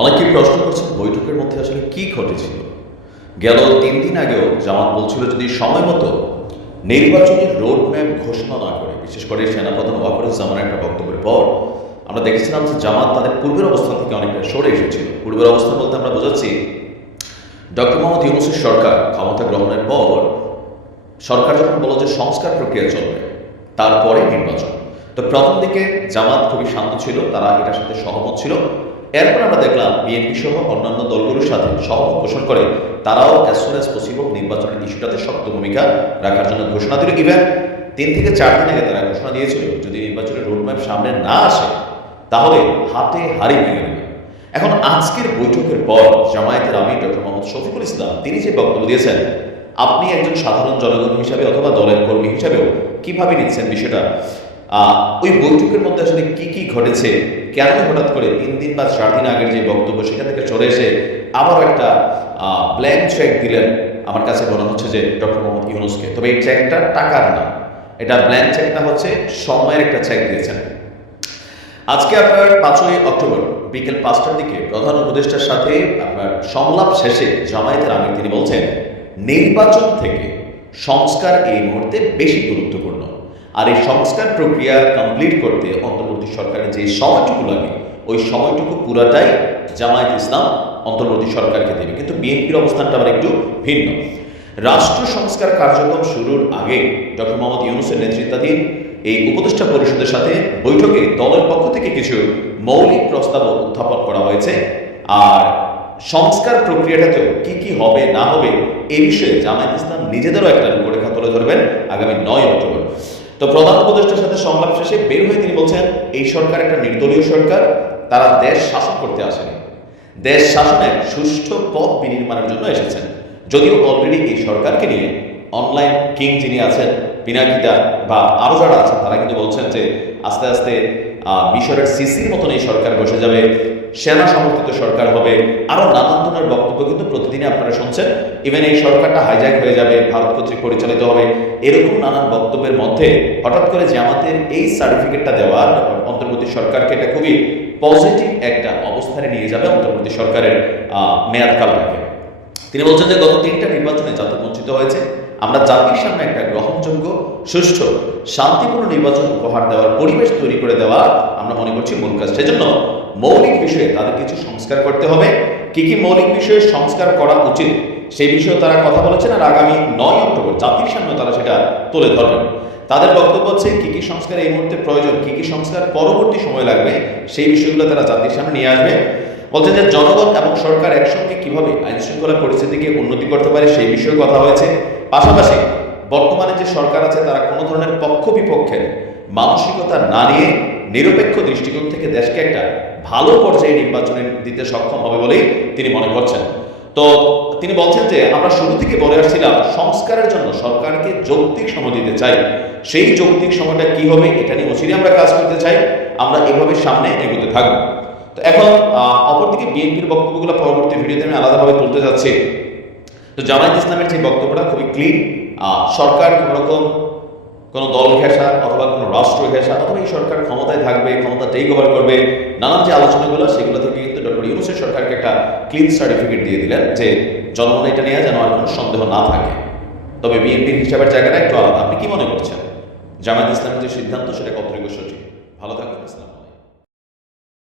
অনেকেই প্রশ্ন করছেন বৈঠকের মধ্যে আসলে কি ঘটেছিল গেল তিন দিন আগেও জামাত বলছিল যদি সময় মতো নির্বাচনী রোডম্যাপ ঘোষণা না করে বিশেষ করে সেনাপ্রধান জামানের একটা বক্তব্যের পর আমরা দেখেছিলাম যে জামাত তাদের পূর্বের অবস্থান থেকে অনেকটা সরে এসেছিল পূর্বের অবস্থা বলতে আমরা বোঝাচ্ছি ডক্টর মোহাম্মদ ইউনুসের সরকার ক্ষমতা গ্রহণের পর সরকার যখন বলো যে সংস্কার প্রক্রিয়া চলবে তারপরে নির্বাচন তো প্রথম দিকে জামাত খুবই শান্ত ছিল তারা এটার সাথে সহমত ছিল এরপর আমরা দেখলাম বিএনপি সহ অন্যান্য দলগুলোর সাথে সহমত পোষণ করে তারাও অ্যাজ সুন অ্যাজ পসিবল নির্বাচনের ইস্যুটাতে শক্ত ভূমিকা রাখার জন্য ঘোষণা দিল ইভেন তিন থেকে চার দিন আগে তারা ঘোষণা দিয়েছিল যদি নির্বাচনের রোডম্যাপ সামনে না আসে তাহলে হাতে হারি ভেঙে নেবে এখন আজকের বৈঠকের পর জামায়াতের আমি ডক্টর মোহাম্মদ শফিকুল ইসলাম তিনি যে বক্তব্য দিয়েছেন আপনি একজন সাধারণ জনগণ হিসাবে অথবা দলের কর্মী হিসাবেও কিভাবে নিচ্ছেন বিষয়টা ওই বৈঠকের মধ্যে আসলে কি কি ঘটেছে কেন হঠাৎ করে তিন দিন বা চার দিন আগের যে বক্তব্য সেখান থেকে চলে এসে আবারও একটা ব্ল্যাঙ্ক চেক দিলেন আমার কাছে মনে হচ্ছে যে ডক্টর মোহাম্মদ ইউনুসকে তবে এই চেকটা টাকার না এটা ব্ল্যাঙ্ক চেকটা হচ্ছে সময়ের একটা চেক দিয়েছেন আজকে আপনার পাঁচই অক্টোবর বিকেল পাঁচটার দিকে প্রধান উপদেষ্টার সাথে আপনার সংলাপ শেষে জামায়াতের আমি তিনি বলছেন নির্বাচন থেকে সংস্কার এই মুহূর্তে বেশি গুরুত্বপূর্ণ আর এই সংস্কার প্রক্রিয়া কমপ্লিট করতে অন্তর্বর্তী সরকারের যে সময়টুকু লাগে ওই সময়টুকু পুরাটাই জামায়াত ইসলাম অন্তর্বর্তী সরকারকে দেবে কিন্তু বিএনপির অবস্থানটা আবার একটু ভিন্ন রাষ্ট্র সংস্কার কার্যক্রম শুরুর আগে ডক্টর মোহাম্মদ ইউনুসের নেতৃত্বাধীন এই উপদেষ্টা পরিষদের সাথে বৈঠকে দলের পক্ষ থেকে কিছু মৌলিক প্রস্তাব উত্থাপন করা হয়েছে আর সংস্কার প্রক্রিয়াটাতেও কি কি হবে না হবে এ বিষয়ে জামায়াত ইসলাম নিজেদেরও একটা রূপরেখা তুলে ধরবেন তো প্রধান উপদেষ্টার সাথে সংলাপ শেষে বের হয়ে তিনি বলছেন এই সরকার একটা নির্দলীয় সরকার তারা দেশ শাসন করতে আসেনি দেশ শাসনে সুষ্ঠু পথ বিনির্মাণের জন্য এসেছেন যদিও অলরেডি এই সরকারকে নিয়ে অনলাইন কিং যিনি আছেন পিনাকিদা বা আরও যারা আছেন তারা কিন্তু বলছেন যে আস্তে আস্তে মিশরের সিসির মতন এই সরকার বসে যাবে সেনা সমর্থিত সরকার হবে আরও নানান ধরনের বক্তব্য কিন্তু প্রতিদিনই আপনারা শুনছেন ইভেন এই সরকারটা হাইজ্যাক হয়ে যাবে ভারত কর্তৃক পরিচালিত হবে এরকম নানান বক্তব্যের মধ্যে হঠাৎ করে জামাতের এই সার্টিফিকেটটা দেওয়ার অন্তর্বর্তী সরকারকে এটা খুবই পজিটিভ একটা অবস্থানে নিয়ে যাবে অন্তর্বর্তী সরকারের মেয়াদকালটাকে তিনি বলছেন যে গত তিনটা নির্বাচনে জাতি বঞ্চিত হয়েছে আমরা জাতির সামনে একটা গ্রহণযোগ্য সুষ্ঠু শান্তিপূর্ণ নির্বাচন উপহার দেওয়ার পরিবেশ তৈরি করে দেওয়া আমরা মনে করছি মূল কাজ সেজন্য মৌলিক বিষয়ে তাদের কিছু সংস্কার করতে হবে কি কি মৌলিক বিষয়ে সংস্কার করা উচিত সেই বিষয়ে তারা কথা বলেছেন আর আগামী নয় অক্টোবর জাতির সামনে তারা সেটা তুলে ধরবেন তাদের বক্তব্য হচ্ছে কি কি সংস্কার এই মুহূর্তে প্রয়োজন কি কি সংস্কার পরবর্তী সময় লাগবে সেই বিষয়গুলো তারা জাতির সামনে নিয়ে আসবে বলছে যে জনগণ এবং সরকার একসঙ্গে কিভাবে আইন শৃঙ্খলা পরিস্থিতিকে উন্নতি করতে পারে সেই বিষয়ে কথা হয়েছে পাশাপাশি বর্তমানে যে সরকার আছে তারা কোনো ধরনের পক্ষ বিপক্ষের মানসিকতা না নিয়ে নিরপেক্ষ দৃষ্টিকোণ থেকে দেশকে একটা ভালো পর্যায়ে নির্বাচনে দিতে সক্ষম হবে বলেই তিনি মনে করছেন তো তিনি বলছেন যে আমরা শুরু থেকে বলে আসছিলাম সংস্কারের জন্য সরকারকে যৌক্তিক সময় দিতে চাই সেই যৌক্তিক সময়টা কি হবে এটা নিয়ে অচিরে আমরা কাজ করতে চাই আমরা এভাবে সামনে এগোতে থাকবো তো এখন অপরদিকে বিএনপির বক্তব্যগুলো পরবর্তী ভিডিওতে আমি আলাদাভাবে তুলতে যাচ্ছি তো জামায়াত ইসলামের যে বক্তব্যটা খুবই ক্লিন সরকার কোনোরকম কোনো দল ঘেঁষা অথবা কোনো রাষ্ট্র ঘেঁষা অথবা এই সরকার ক্ষমতায় থাকবে ক্ষমতা টেক ওভার করবে নানান যে আলোচনাগুলো সেগুলো থেকে কিন্তু ডক্টর ইউনুসের সরকারকে একটা ক্লিন সার্টিফিকেট দিয়ে দিলেন যে জনগণ এটা নিয়ে যেন আর কোনো সন্দেহ না থাকে তবে বিএনপির হিসাবের জায়গাটা একটু আলাদা আপনি কি মনে করছেন জামায়াত ইসলামের যে সিদ্ধান্ত সেটা কতটুকু সঠিক ভালো থাকবেন ইসলাম